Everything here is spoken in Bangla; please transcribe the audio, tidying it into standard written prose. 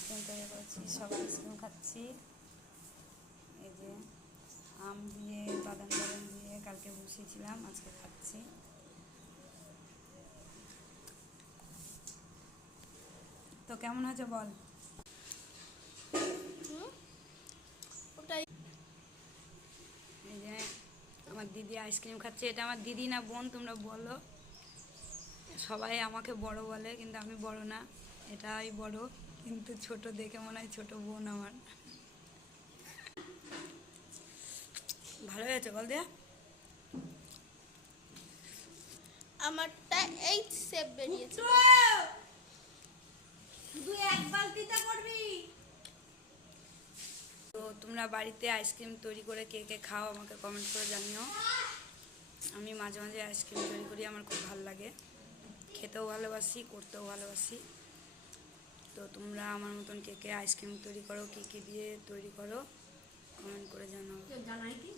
আইসক্রিম তৈরি করছি, সবাই আইসক্রিম খাচ্ছি। এই যে আম দিয়ে বাদাম বাদাম দিয়ে কালকে বসিয়েছিলাম, আজকে খাচ্ছি। তো কেমন হয়েছে বল? এই যে আমার দিদি আইসক্রিম খাচ্ছে। এটা আমার দিদি না বোন তোমরা বলো। সবাই আমাকে বড় বলে, কিন্তু আমি বড় না, এটাই বড়, কিন্তু ছোট দেখে মনে হয় ছোট বোন আমার। ভালো হয়েছে বল দিয়া? আমারটা 8 সেভ বেরিয়েছে। শুধু এক বালতিতে করবি। তো তোমরা বাড়িতে আইসক্রিম তৈরি করে কে কে খাও আমাকে কমেন্ট করে জানিও। আমি মাঝে মাঝে আইসক্রিম তৈরি করি, আমার খুব ভালো লাগে, খেতেও ভালোবাসি, করতেও ভালোবাসি। তো তোমরা আমার মতন কে কে আইসক্রিম তৈরি করো, কী কী দিয়ে তৈরি করো কমেন্ট করে জানাও। জানাই কি?